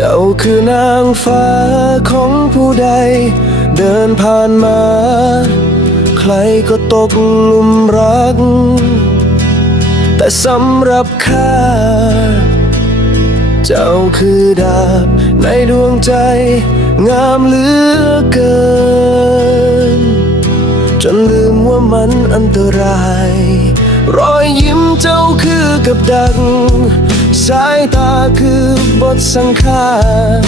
เจ้าคือนางฟ้าของผู้ใด เดินผ่านมา ใครก็ตกหลุมรัก แต่สำหรับข้า เจ้าคือดาบในดวงใจ งามเหลือเกิน จนลืมว่ามันอันตราย รอยยิ้มเจ้าคือกับดัก สายตาคือบทสังขาร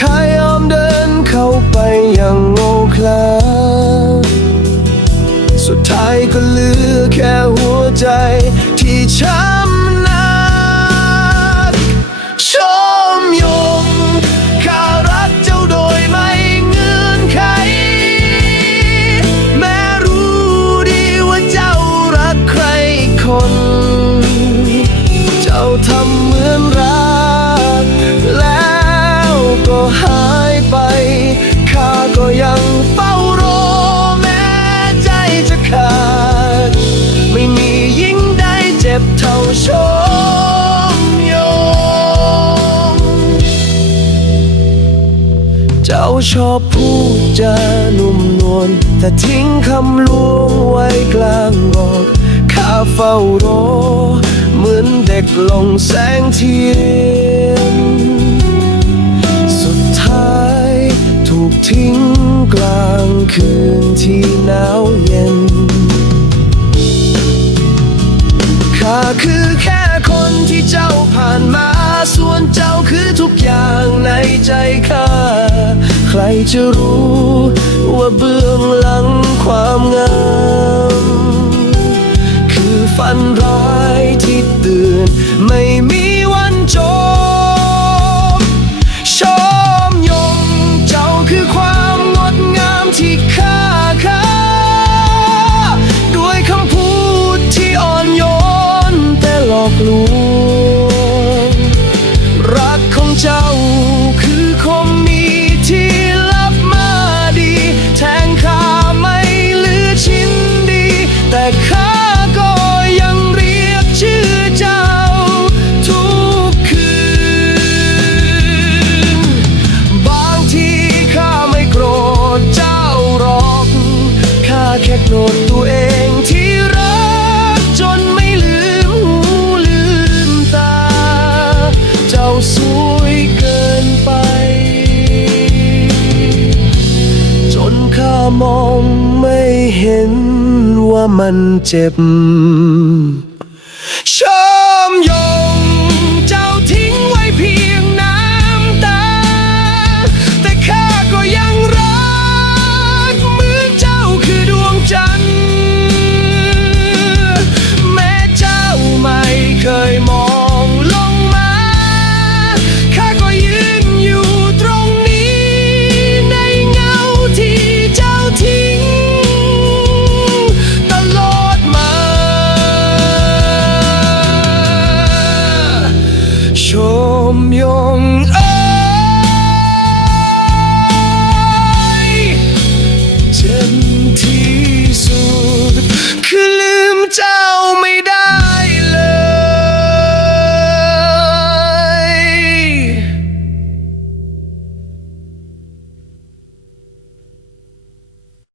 ขายอมเดินขำเหมือนรัก แล้วก็หายไป ข้าก็ยังเฝ้ารอแม้ใจจะขาด ไม่มียิ่งใดเจ็บเท่าชมยงเจ้าชอบพูดจานุ่มนวลแต่ทิ้งคำลวงไว้กลางบอกข้าเฝ้ารอ อนเด็กลงแสงเทียน สุดท้ายถูกทิ้งกลางคืนที่หนาวเย็นข้าคือแค่คนที่เจ้าผ่านมา ส่วนเจ้าคือทุกอย่างในใจข้า ใครจะรู้ว่าเบื้องหลังความงาม คือฝันร้าย ที่เตือนไม่มีวันจบชมยงเจ้าคือความงดงามที่ข้าค่าด้วยคำพูดที่อ่อนโยนแต่หลอกลวง แค่โกรธตัวเองที่รักจนไม่ลืมหูลืมตา เจ้าสวยเกินไป จนข้ามองไม่เห็นว่ามันเจ็บช เ